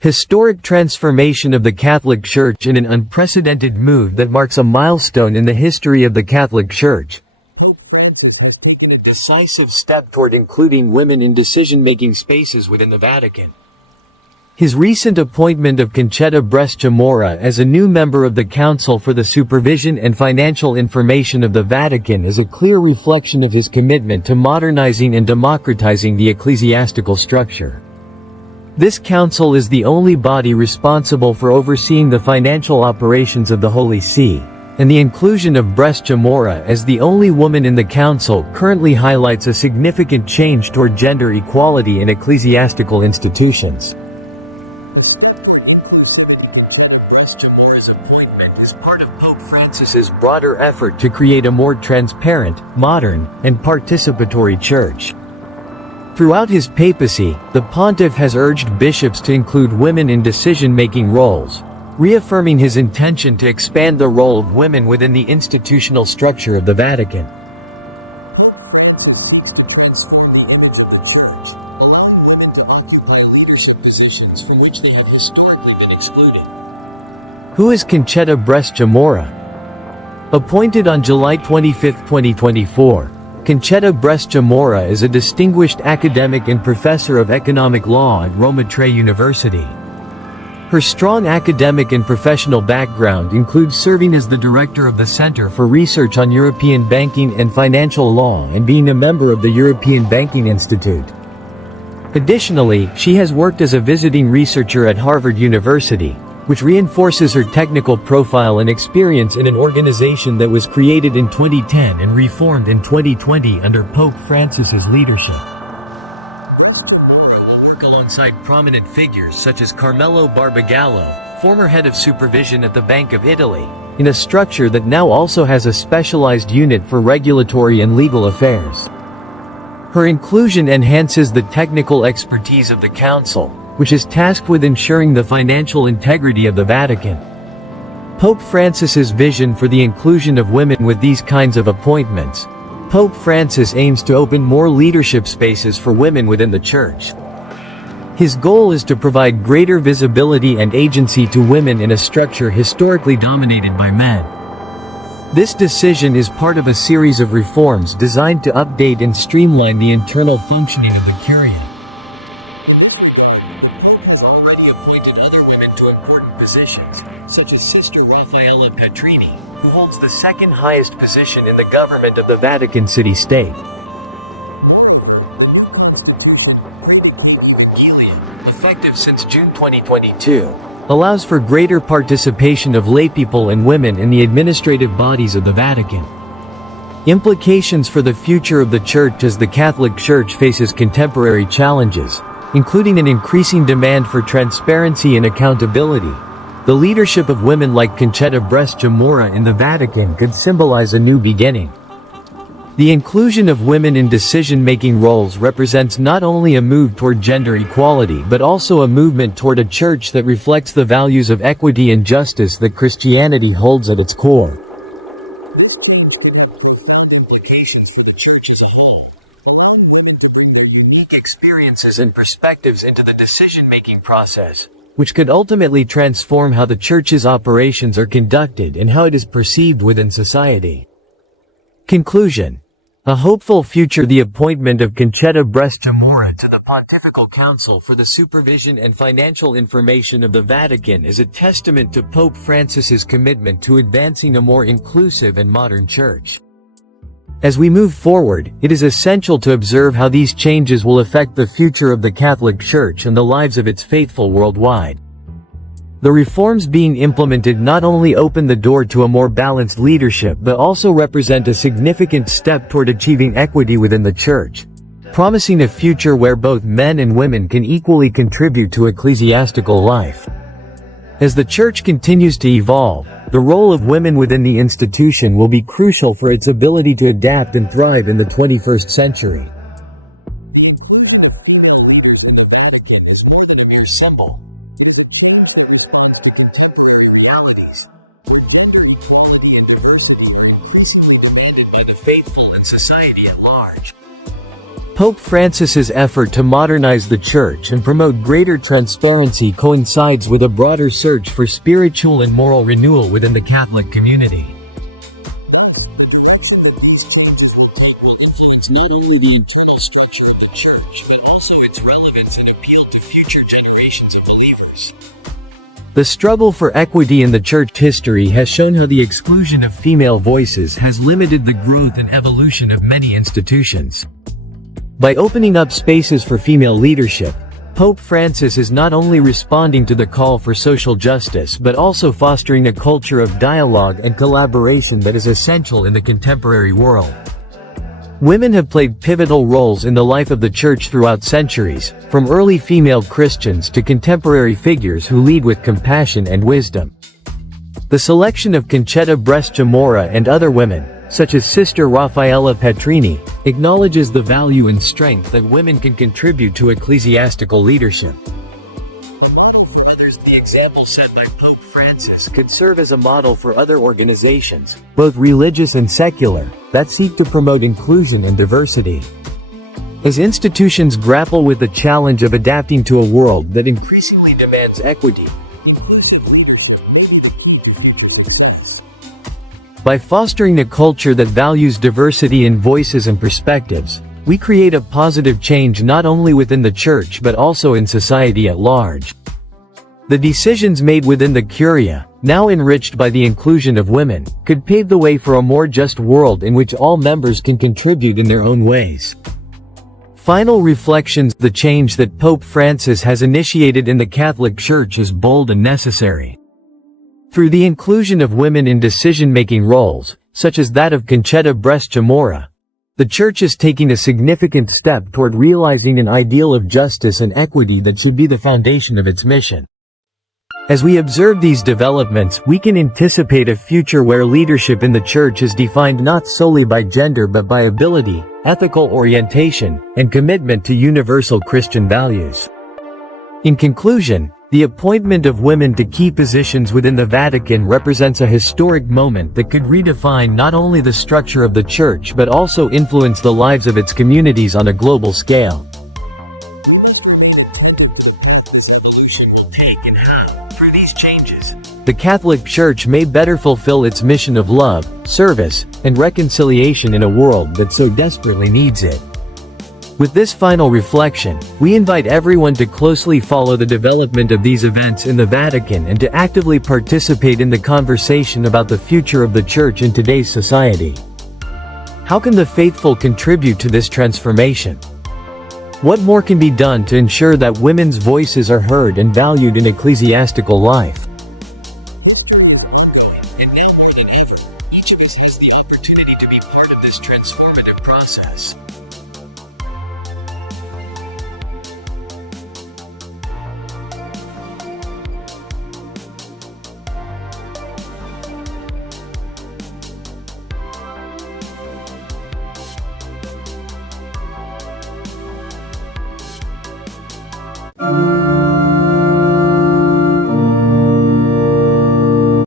Historic transformation of the Catholic Church in an unprecedented move that marks a milestone in the history of the Catholic Church. Pope Francis has taken a decisive step toward including women in decision-making spaces within the Vatican. His recent appointment of Concetta Brescia Morra as a new member of the Council for the Supervision and Financial Information of the Vatican is a clear reflection of his commitment to modernizing and democratizing the ecclesiastical structure. This council is the only body responsible for overseeing the financial operations of the Holy See, and the inclusion of Brescia Morra as the only woman in the council currently highlights a significant change toward gender equality in ecclesiastical institutions. Brescia Morra's appointment is part of Pope Francis's broader effort to create a more transparent, modern, and participatory church. Throughout his papacy, the pontiff has urged bishops to include women in decision-making roles, reaffirming his intention to expand the role of women within the institutional structure of the Vatican. Transform the image of the Church, allowing women to occupy leadership positions from which they have historically been excluded. Who is Concetta Brescia Morra? Appointed on July 25, 2024, Concetta Brescia Morra is a distinguished academic and professor of economic law at Roma Tre University. Her strong academic and professional background includes serving as the director of the Center for Research on European Banking and Financial Law and being a member of the European Banking Institute. Additionally, she has worked as a visiting researcher at Harvard University, which reinforces her technical profile and experience in an organization that was created in 2010 and reformed in 2020 under Pope Francis's leadership. She will work alongside prominent figures such as Carmelo Barbagallo, former head of supervision at the Bank of Italy, in a structure that now also has a specialized unit for regulatory and legal affairs. Her inclusion enhances the technical expertise of the Council, which is tasked with ensuring the financial integrity of the Vatican. Pope Francis's vision for the inclusion of women with these kinds of appointments. Pope Francis aims to open more leadership spaces for women within the Church. His goal is to provide greater visibility and agency to women in a structure historically dominated by men. This decision is part of a series of reforms designed to update and streamline the internal functioning of the Curia. Positions, such as Sister Raffaella Petrini, who holds the second highest position in the government of the Vatican City-State. Effective since June 2022, allows for greater participation of laypeople and women in the administrative bodies of the Vatican. Implications for the future of the Church as the Catholic Church faces contemporary challenges, including an increasing demand for transparency and accountability. The leadership of women like Concetta Brescia Morra in the Vatican could symbolize a new beginning. The inclusion of women in decision-making roles represents not only a move toward gender equality but also a movement toward a church that reflects the values of equity and justice that Christianity holds at its core. Implications for the Church as a whole. Allowing women to bring their unique experiences and perspectives into the decision-making process, which could ultimately transform how the Church's operations are conducted and how it is perceived within society. Conclusion. A hopeful future. The appointment of Concetta Brescia Morra to the Pontifical Council for the Supervision and Financial Information of the Vatican is a testament to Pope Francis's commitment to advancing a more inclusive and modern Church. As we move forward, it is essential to observe how these changes will affect the future of the Catholic Church and the lives of its faithful worldwide. The reforms being implemented not only open the door to a more balanced leadership but also represent a significant step toward achieving equity within the Church, promising a future where both men and women can equally contribute to ecclesiastical life. As the Church continues to evolve, the role of women within the institution will be crucial for its ability to adapt and thrive in the 21st century. The Vatican is more than a mere symbol. Realities. Equality and diversity are needs demanded by the faithful and society at large. Pope Francis's effort to modernize the Church and promote greater transparency coincides with a broader search for spiritual and moral renewal within the Catholic community. Not only the internal structure of the Church, but also its relevance and appeal to future generations of believers. The struggle for equity in the Church history has shown how the exclusion of female voices has limited the growth and evolution of many institutions. By opening up spaces for female leadership, Pope Francis is not only responding to the call for social justice but also fostering a culture of dialogue and collaboration that is essential in the contemporary world. Women have played pivotal roles in the life of the Church throughout centuries, from early female Christians to contemporary figures who lead with compassion and wisdom. The selection of Concetta Brescia Morra and other women, such as Sister Raffaella Petrini, acknowledges the value and strength that women can contribute to ecclesiastical leadership. The example set by Pope Francis could serve as a model for other organizations, both religious and secular, that seek to promote inclusion and diversity. As institutions grapple with the challenge of adapting to a world that increasingly demands equity, by fostering a culture that values diversity in voices and perspectives, we create a positive change not only within the Church but also in society at large. The decisions made within the Curia, now enriched by the inclusion of women, could pave the way for a more just world in which all members can contribute in their own ways. Final reflections: the change that Pope Francis has initiated in the Catholic Church is bold and necessary. Through the inclusion of women in decision-making roles, such as that of Concetta Brescia Morra, the Church is taking a significant step toward realizing an ideal of justice and equity that should be the foundation of its mission. As we observe these developments, we can anticipate a future where leadership in the Church is defined not solely by gender but by ability, ethical orientation, and commitment to universal Christian values. In conclusion, the appointment of women to key positions within the Vatican represents a historic moment that could redefine not only the structure of the Church but also influence the lives of its communities on a global scale. The Catholic Church may better fulfill its mission of love, service, and reconciliation in a world that so desperately needs it. With this final reflection, we invite everyone to closely follow the development of these events in the Vatican and to actively participate in the conversation about the future of the Church in today's society. How can the faithful contribute to this transformation? What more can be done to ensure that women's voices are heard and valued in ecclesiastical life? Each of us has the opportunity to be part of this transformative process.